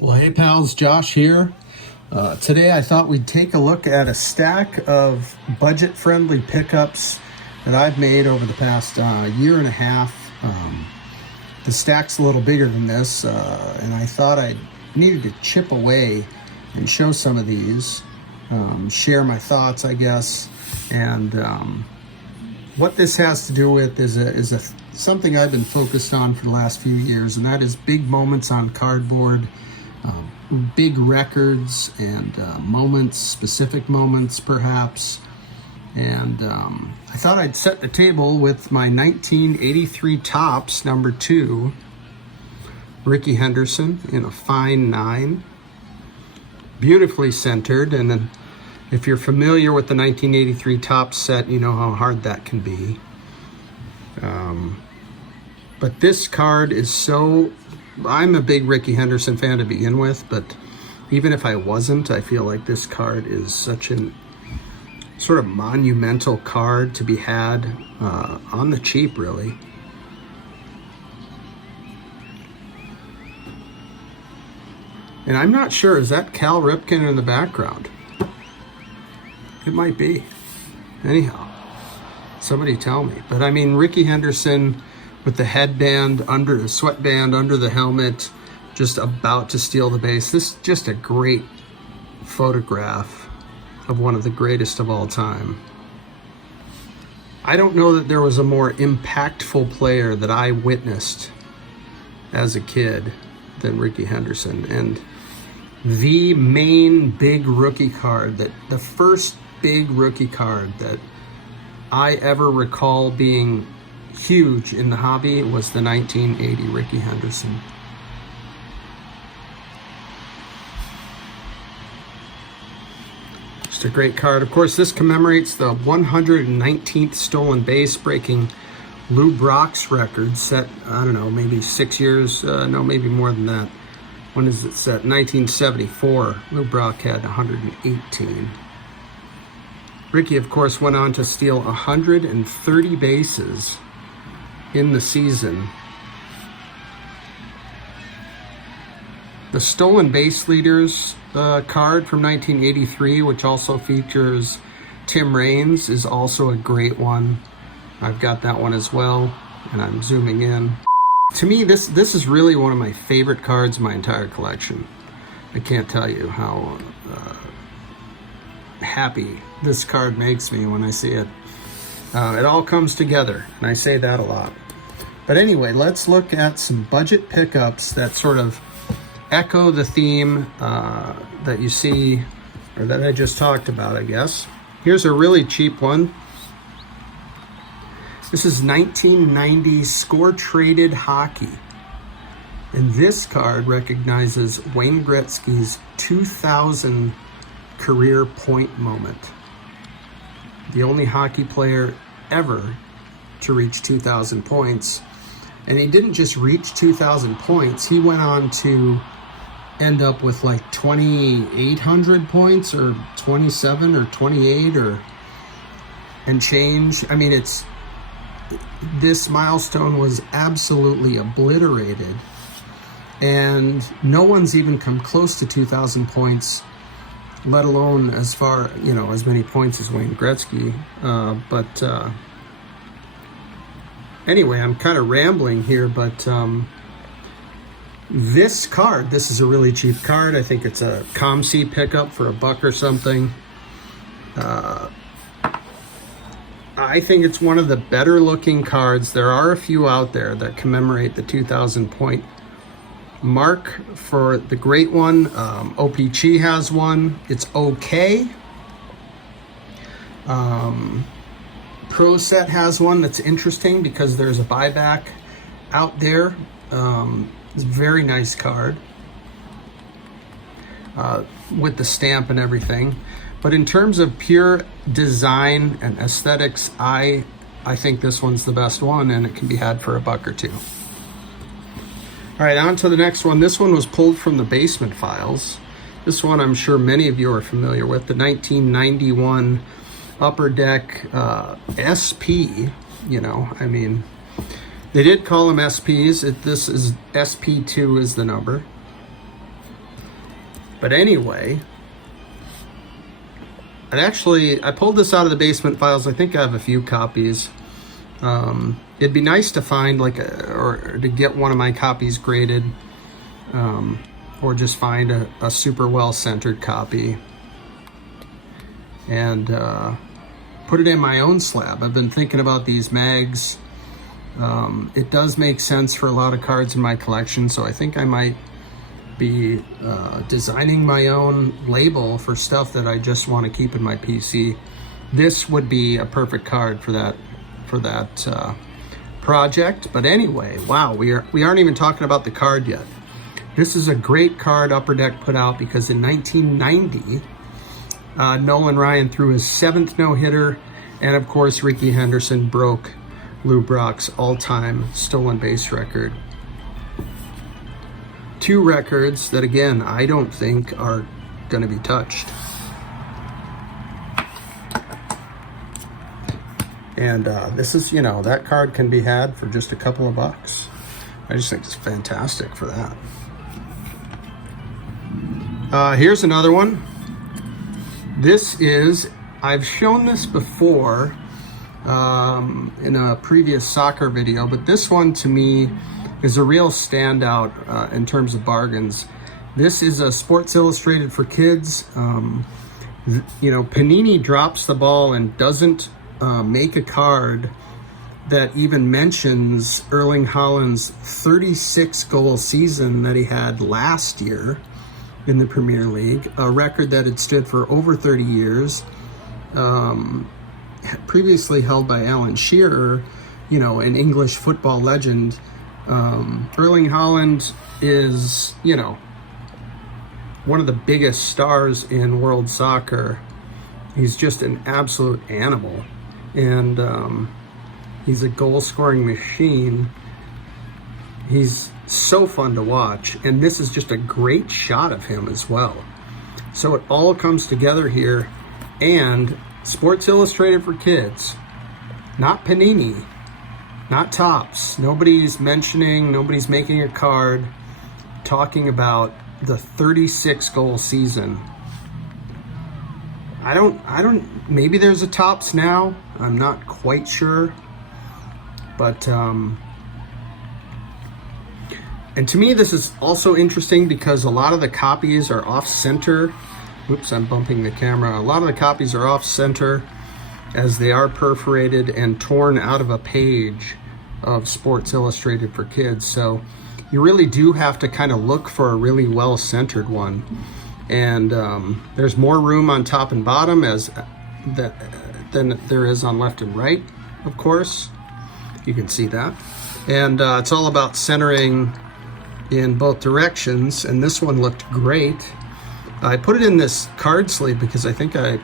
Well, hey pals, Josh here. Today I thought we'd take a look at a stack of budget-friendly pickups that I've made over the past year and a half. The stack's a little bigger than this, and I thought I needed to chip away and show some of these, share my thoughts, I guess. And what this has to do with is something I've been focused on for the last few years, and that is big moments on cardboard. Big records and moments, specific moments perhaps. And I thought I'd set the table with my 1983 Topps number 2, Rickey Henderson, in a fine 9. Beautifully centered, and then if you're familiar with the 1983 Topps set, you know how hard that can be. But this card is so... I'm a big Rickey Henderson fan to begin with, but even if I wasn't, I feel like this card is such an sort of monumental card to be had on the cheap, really. And I'm not sure, is that Cal Ripken in the background? It might be. Anyhow, somebody tell me. But I mean, Rickey Henderson with the headband, under the sweatband, under the helmet, just about to steal the base. This is just a great photograph of one of the greatest of all time. I don't know that there was a more impactful player that I witnessed as a kid than Rickey Henderson. And the main big rookie card, the first big rookie card that I ever recall being huge in the hobby, was the 1980 Rickey Henderson. Just a great card. Of course, this commemorates the 119th stolen base, breaking Lou Brock's record set, I don't know, maybe 6 years, no, maybe more than that. When is it set? 1974. Lou Brock had 118. Rickey, of course, went on to steal 130 bases in the season. The stolen base leaders card from 1983, which also features Tim Raines, is also a great one. I've got that one as well, and I'm zooming in. To me, this is really one of my favorite cards in my entire collection. I can't tell you how happy this card makes me when I see it. It all comes together, and I say that a lot. But anyway, let's look at some budget pickups that sort of echo the theme that you see, or that I just talked about, I guess. Here's a really cheap one. This is 1990 Score Traded Hockey. And this card recognizes Wayne Gretzky's 2000 career point moment. The only hockey player ever to reach 2,000 points. And he didn't just reach 2,000 points, he went on to end up with like 2,800 points, or 27 or 28 and change. I mean, this milestone was absolutely obliterated, and no one's even come close to 2,000 points, let alone as far, as many points as Wayne Gretzky. Anyway, I'm kind of rambling here, but this card, this is a really cheap card. I think it's a ComC pickup for $1 or something. I think it's one of the better looking cards. There are a few out there that commemorate the 2,000 point mark for the great one. OPC has one. It's okay. Pro Set has one that's interesting because there's a buyback out there. It's a very nice card with the stamp and everything. But in terms of pure design and aesthetics, I think this one's the best one, and it can be had for $1 or $2. All right, on to the next one. This one was pulled from the basement files. This one I'm sure many of you are familiar with, the 1991 Upper Deck SP. I mean, they did call them SPs. This is SP2 is the number. But anyway, I pulled this out of the basement files. I think I have a few copies. It'd be nice to find or to get one of my copies graded, or just find a super well-centered copy and put it in my own slab. I've been thinking about these mags. It does make sense for a lot of cards in my collection, so I think I might be designing my own label for stuff that I just want to keep in my PC. This would be a perfect card for that project. But anyway, wow, we aren't even talking about the card yet. This is a great card Upper Deck put out because in 1990, Nolan Ryan threw his 7th no-hitter, and of course Rickey Henderson broke Lou Brock's all-time stolen base record. 2 records that, again, I don't think are going to be touched. And this is, that card can be had for just a couple of bucks. I just think it's fantastic for that. Here's another one. This is, I've shown this before in a previous soccer video, but this one to me is a real standout in terms of bargains. This is a Sports Illustrated for kids. Panini drops the ball and doesn't make a card that even mentions Erling Haaland's 36-goal season that he had last year in the Premier League, a record that had stood for over 30 years, previously held by Alan Shearer, an English football legend. Erling Haaland is, one of the biggest stars in world soccer. He's just an absolute animal. And he's a goal-scoring machine. He's so fun to watch. And this is just a great shot of him as well. So it all comes together here. And Sports Illustrated for kids, not Panini, not Topps. Nobody's making a card talking about the 36-goal season. Maybe there's a Topps now. I'm not quite sure. But, and to me, this is also interesting because a lot of the copies are off-center. Oops, I'm bumping the camera. A lot of the copies are off-center as they are perforated and torn out of a page of Sports Illustrated for kids. So you really do have to kind of look for a really well-centered one. And there's more room on top and bottom than there is on left and right, of course. You can see that. And it's all about centering in both directions. And this one looked great. I put it in this card sleeve because I think I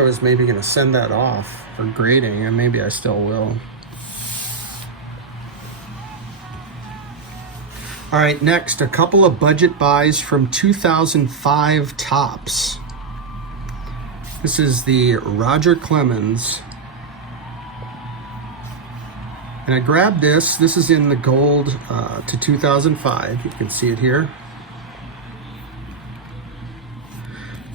was maybe going to send that off for grading, and maybe I still will. All right, next, a couple of budget buys from 2005 Topps. This is the Roger Clemens. And I grabbed this. This is in the gold to 2005. You can see it here.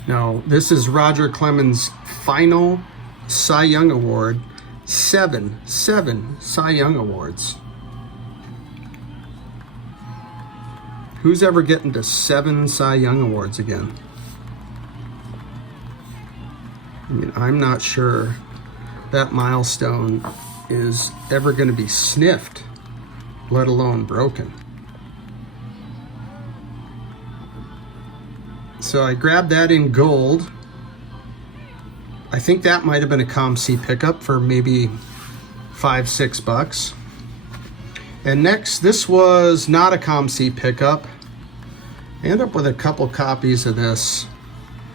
Now, this is Roger Clemens' final Cy Young Award. Seven Cy Young Awards. Who's ever getting to 7 Cy Young Awards again? I mean, I'm not sure that milestone is ever going to be sniffed, let alone broken. So I grabbed that in gold. I think that might have been a ComC pickup for maybe $5-6. And next, this was not a ComC pickup. I end up with a couple copies of this.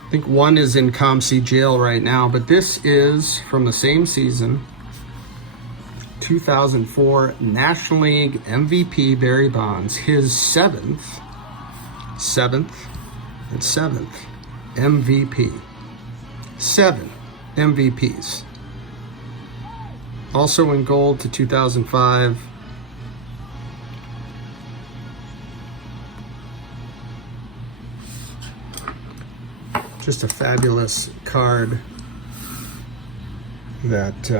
I think one is in ComC jail right now, but this is from the same season, 2004 National League MVP Barry Bonds, his seventh MVP. 7 MVPs. Also in gold to 2005. Just a fabulous card that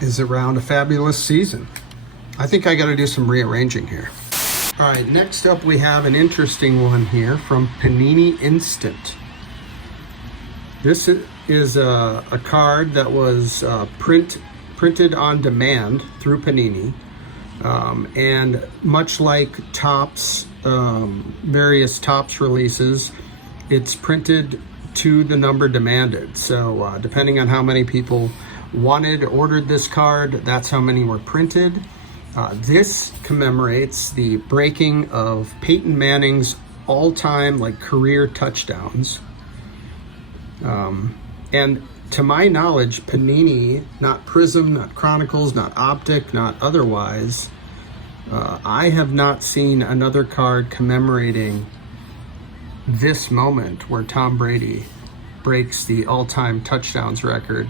is around a fabulous season. I think I got to do some rearranging here. All right, next up we have an interesting one here from Panini Instant. This is a card that was printed on demand through Panini. And much like Topps, various Topps releases, it's printed to the number demanded. So depending on how many people ordered this card, that's how many were printed. This commemorates the breaking of Peyton Manning's all-time career touchdowns. And to my knowledge, Panini, not Prism, not Chronicles, not Optic, not otherwise, I have not seen another card commemorating this moment where Tom Brady breaks the all-time touchdowns record.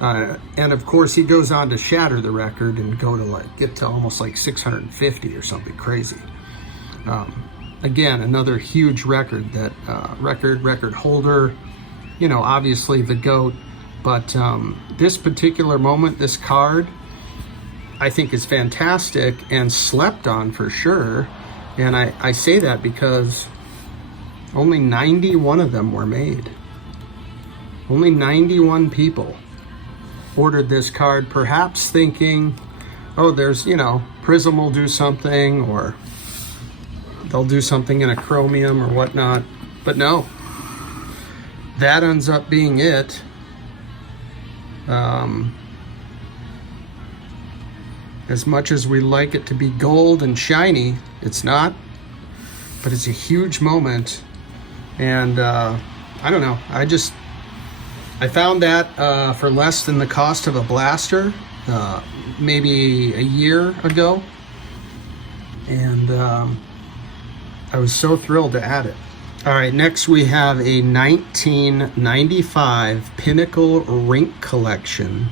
And of course, he goes on to shatter the record and get to almost 650 or something crazy. Again, another huge record that record holder, obviously the GOAT. But this particular moment, this card, I think is fantastic and slept on for sure. And I say that because only 91 of them were made. Only 91 people ordered this card, perhaps thinking, oh, there's, Prism will do something, or they'll do something in a chromium or whatnot. But no, that ends up being it. As much as we like it to be gold and shiny, it's not, but it's a huge moment. And I don't know, I found that for less than the cost of a blaster maybe a year ago, and I was so thrilled to add it. All right, next we have a 1995 Pinnacle Rink Collection.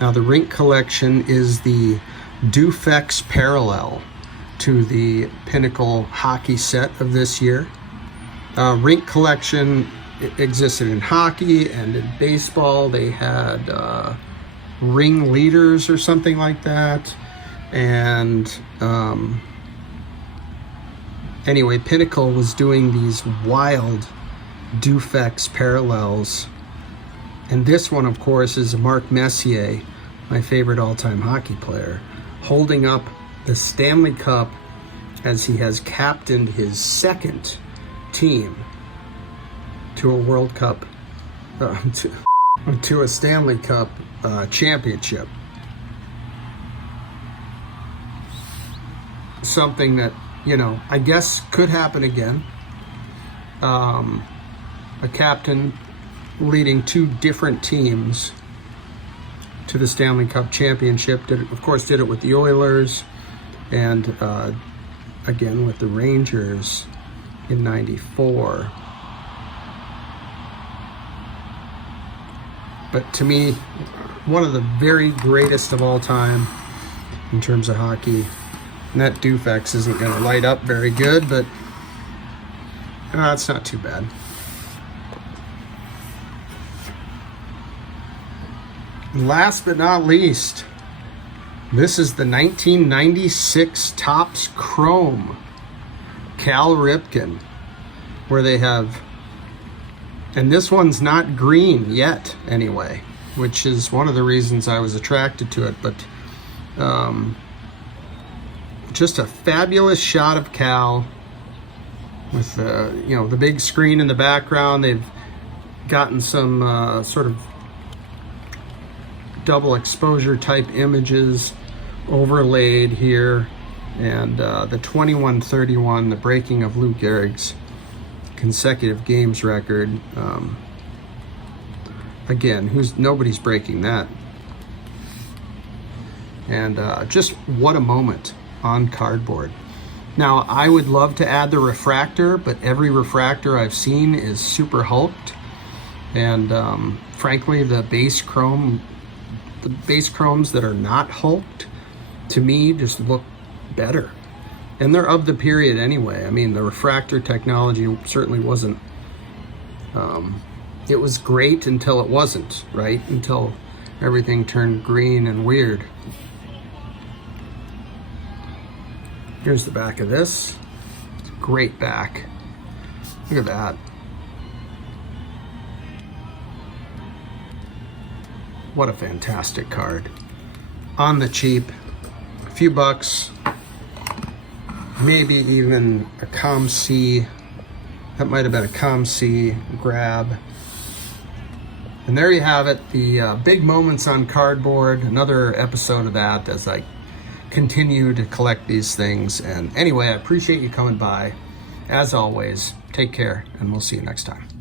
Now the Rink Collection is the Dufex parallel to the Pinnacle hockey set of this year. Rink Collection existed in hockey and in baseball. They had ring leaders or something like that. And anyway, Pinnacle was doing these wild Dufex parallels. And this one, of course, is Mark Messier, my favorite all-time hockey player, holding up the Stanley Cup as he has captained his second team to a World Cup, to a Stanley Cup championship. Something that, I guess could happen again. A captain leading two different teams to the Stanley Cup championship. Did it with the Oilers, and again with the Rangers in '94. But to me, one of the very greatest of all time in terms of hockey. And that Dufex isn't going to light up very good, but it's not too bad. Last but not least, this is the 1996 Topps Chrome Cal Ripken, where they have, and this one's not green yet anyway, which is one of the reasons I was attracted to it, but just a fabulous shot of Cal with the big screen in the background. They've gotten some sort of double exposure type images overlaid here, and the 21-31, the breaking of Lou Gehrig's consecutive games record. Again, nobody's breaking that. And just what a moment on cardboard. Now, I would love to add the refractor, but every refractor I've seen is super hulked. And frankly, the base chromes that are not hulked, to me, just look better. And they're of the period anyway. I mean, the refractor technology certainly wasn't, it was great until it wasn't, right? Until everything turned green and weird. Here's the back of this. It's a great back. Look at that. What a fantastic card. On the cheap, a few bucks, maybe even a COM-C. That might have been a COM-C grab. And there you have it, the big moments on cardboard, another episode of that as I continue to collect these things. And anyway, I appreciate you coming by. As always, take care, and we'll see you next time.